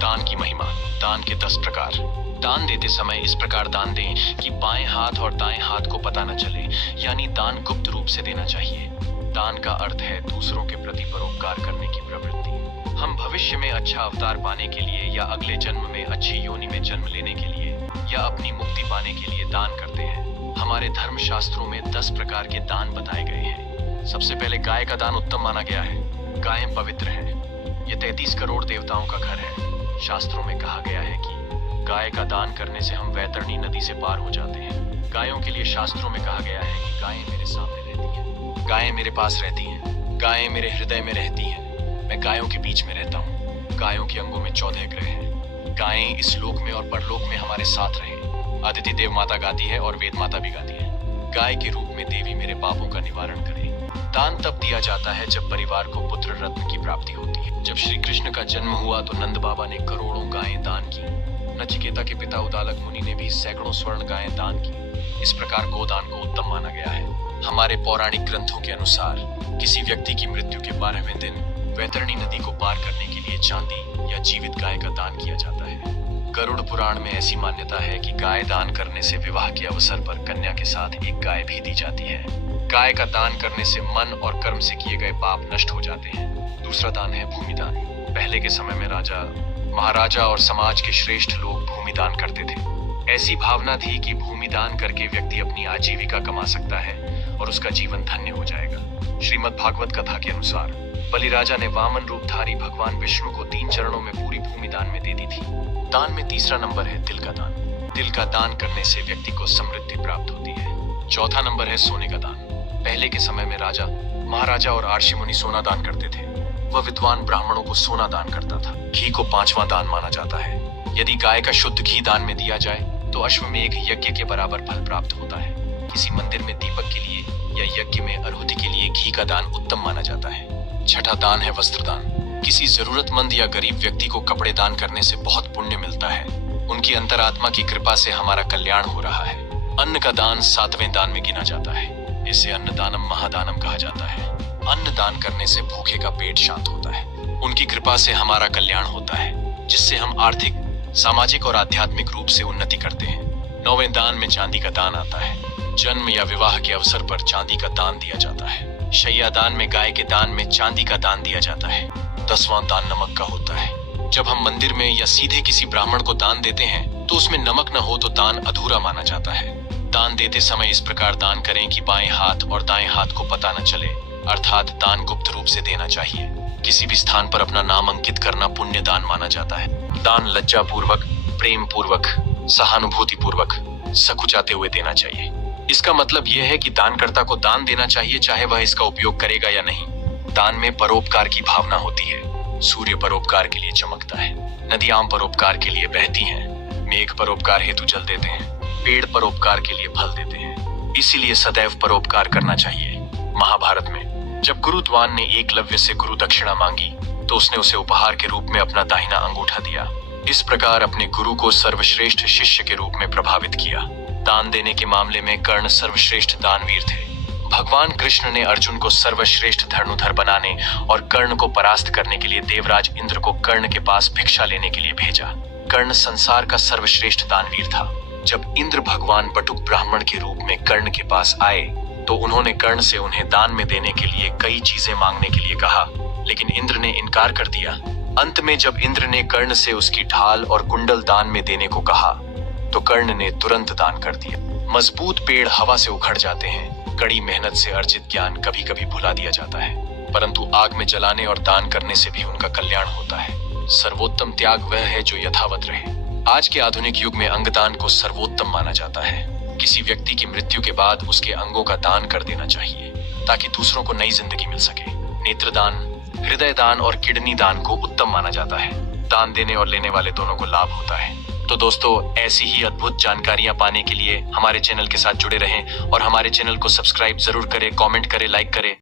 दान की महिमा। दान के 10 प्रकार। दान देते समय इस प्रकार दान दें कि बाएं हाथ और दाएं हाथ को पता न चले, यानी दान गुप्त रूप से देना चाहिए। दान का अर्थ है दूसरों के प्रति परोपकार करने की प्रवृत्ति। हम भविष्य में अच्छा अवतार पाने के लिए या अगले जन्म में अच्छी योनि में जन्म लेने के लिए या अपनी मुक्ति पाने के लिए दान करते हैं। हमारे धर्म शास्त्रों में 10 प्रकार के दान बताए गए हैं। सबसे पहले गाय का दान उत्तम माना गया है। गायें पवित्र हैं। ये 33 करोड़ देवताओं का घर है। शास्त्रों में कहा गया है कि गाय का दान करने से हम वैतरणी नदी से पार हो जाते हैं। गायों के लिए शास्त्रों में कहा गया है कि गायें मेरे सामने रहती हैं, गायें मेरे पास रहती हैं, गायें मेरे हृदय में रहती हैं। मैं गायों के बीच में रहता हूँ। गायों के अंगों में 14 ग्रह हैं। गायें इस लोक में और परलोक में हमारे साथ रहें। अदिति देव माता गाती है और वेद माता भी गाती है, गाय के रूप में देवी मेरे पापों का निवारण करे। दान तब दिया जाता है जब परिवार को पुत्र रत्न की प्राप्ति होती है। जब श्री कृष्ण का जन्म हुआ तो नंद बाबा ने करोड़ों गायें दान की। नचिकेता के पिता उदालक मुनि ने भी सैकड़ों स्वर्ण गायें दान की। इस प्रकार गोदान को उत्तम माना गया है। हमारे पौराणिक ग्रंथों के अनुसार किसी व्यक्ति की मृत्यु के 12वें दिन वैतरणी नदी को पार करने के लिए चांदी या जीवित गाय का दान किया जाता है। गरुड़ पुराण में ऐसी मान्यता है कि गाय दान करने से विवाह के अवसर पर कन्या के साथ एक गाय भी दी जाती है। गाय का दान करने से मन और कर्म से किए गए पाप नष्ट हो जाते हैं। दूसरा दान है भूमिदान। पहले के समय में राजा, महाराजा और समाज के श्रेष्ठ लोग भूमिदान करते थे। ऐसी भावना थी कि भूमिदान करके व्यक्ति अपनी आजीविका कमा सकता है और उसका जीवन धन्य हो जाएगा। श्रीमद् भागवत कथा के अनुसार बलि राजा ने वामन रूपधारी भगवान विष्णु को 3 चरणों में पूरी भूमि दान में दे दी थी। दान में तीसरा नंबर है तिल का दान। तिल का दान करने से व्यक्ति को समृद्धि प्राप्त होती है। चौथा नंबर है सोने का दान। पहले के समय में राजा, महाराजा और आर्षि मुनि सोना दान करते थे। वह विद्वान ब्राह्मणों को सोना दान करता था। घी को 5वां दान माना जाता है। यदि गाय का शुद्ध घी दान में दिया जाए तो अश्वमेघ यज्ञ के बराबर फल प्राप्त होता है। किसी मंदिर में दीपक के लिए या यज्ञ में आहुति के लिए घी का दान उत्तम माना जाता है। छठा दान है वस्त्र दान। किसी जरूरतमंद या गरीब व्यक्ति को कपड़े दान करने से बहुत पुण्य मिलता है। उनकी अंतरात्मा की कृपा से हमारा कल्याण हो रहा है। अन्न का दान 7वें दान में गिना जाता है। इसे अन्नदानम महादानम कहा जाता है। अन्न दान करने से भूखे का पेट शांत होता है। उनकी कृपा से हमारा कल्याण होता है, जिससे हम आर्थिक, सामाजिक और आध्यात्मिक रूप से उन्नति करते हैं। 9वें दान में चांदी का दान आता है। जन्म या विवाह के अवसर पर चांदी का दान दिया जाता है। शैया दान में गाय के दान में चांदी का दान दिया जाता है। 10वां दान नमक का होता है। जब हम मंदिर में या सीधे किसी ब्राह्मण को दान देते हैं तो उसमें नमक न हो तो दान अधूरा माना जाता है। दान देते समय इस प्रकार दान करें कि बाएं हाथ और दाएं हाथ को पता न चले, अर्थात दान गुप्त रूप से देना चाहिए। किसी भी स्थान पर अपना नाम अंकित करना पुण्य दान माना जाता है। दान लज्जा पूर्वक, प्रेम पूर्वक, सहानुभूति पूर्वक, सकुचाते हुए देना चाहिए। इसका मतलब यह है कि दानकर्ता को दान देना चाहिए चाहे वह इसका उपयोग करेगा या नहीं। दान में परोपकार की भावना होती है। सूर्य परोपकार के लिए चमकता है। नदियां परोपकार के लिए बहती हैं। मेघ परोपकार हेतु जल देते हैं। पेड़ परोपकार के लिए फल देते हैं। इसीलिए सदैव परोपकार करना चाहिए। महाभारत में जब गुरुद्वान ने एकलव्य से गुरु दक्षिणा मांगी तो उसने उसे उपहार के रूप में अपना दाहिना अंगूठा दिया। इस प्रकार अपने गुरु को सर्वश्रेष्ठ शिष्य के रूप में प्रभावित किया। दान देने के मामले में कर्ण सर्वश्रेष्ठ दानवीर थे। भगवान कृष्ण ने अर्जुन को सर्वश्रेष्ठ धनुधर बनाने और कर्ण को परास्त करने के लिए देवराज इंद्र को कर्ण के पास भिक्षा लेने के लिए भेजा। कर्ण संसार का सर्वश्रेष्ठ दानवीर था। जब इंद्र भगवान बटुक ब्राह्मण के रूप में कर्ण के पास आए तो उन्होंने कर्ण से उन्हें दान में देने के लिए कई चीजें मांगने के लिए कहा, लेकिन इंद्र ने इनकार कर दिया। अंत में जब इंद्र ने कर्ण से उसकी ढाल और कुंडल दान में देने को कहा तो कर्ण ने तुरंत दान कर दिया। मजबूत पेड़ हवा से उखड़ जाते हैं। कड़ी मेहनत से अर्जित ज्ञान कभी कभी भुला दिया जाता है, परंतु आग में जलाने और दान करने से भी उनका कल्याण होता है। सर्वोत्तम त्याग वह है जो यथावत रहे। आज के आधुनिक युग में अंगदान को सर्वोत्तम माना जाता है। किसी व्यक्ति की मृत्यु के बाद उसके अंगों का दान कर देना चाहिए ताकि दूसरों को नई जिंदगी मिल सके। नेत्रदान, हृदय दान और किडनी दान को उत्तम माना जाता है। दान देने और लेने वाले दोनों को लाभ होता है। तो दोस्तों, ऐसी ही अद्भुत जानकारियां पाने के लिए हमारे चैनल के साथ जुड़े रहें और हमारे चैनल को सब्सक्राइब जरूर करें, कमेंट करें, लाइक करें।